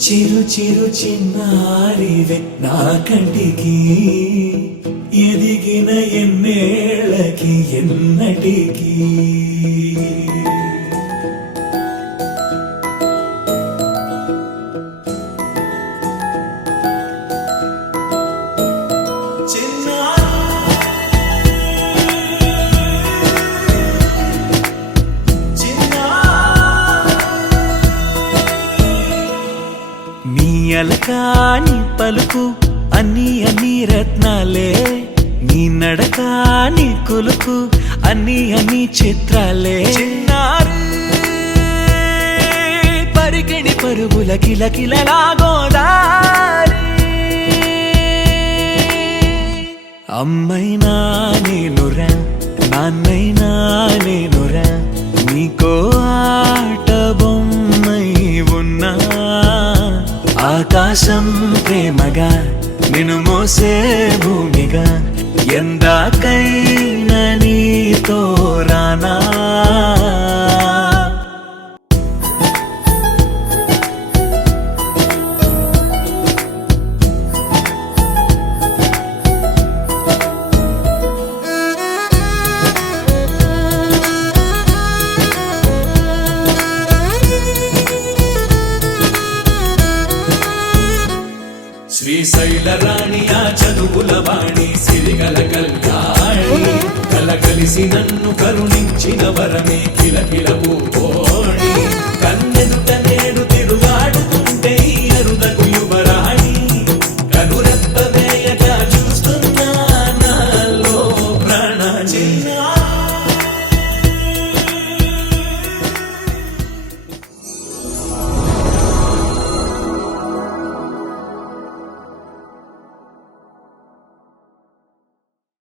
చిరు చిరు చిన్నారివే నా కంటికి ఎదిగిన ఎన్నేళ్ళకి ఎన్నటికి అలకాని పలుకు అన్ని అన్ని రత్నాలే నీ నడకాని కులుకు అన్ని అన్ని చిత్రాలే పరికిణి పరుగుల కిలకిలలాగోదారి అమ్మైనా నేనురా నాన్నైనా నేనురా నీకో ఆట బొమ్మై ఉన్నా ఆకాశం ప్రేమగా నిన్ను మోసే భూమిగా ఎందాకైనా నీతో రానా శ్రీశైల రాణియా చదువుల వాణి సిరిగల కల్యాణి కలగలిసి నన్ను కరుణించిన వరమే కిలకిల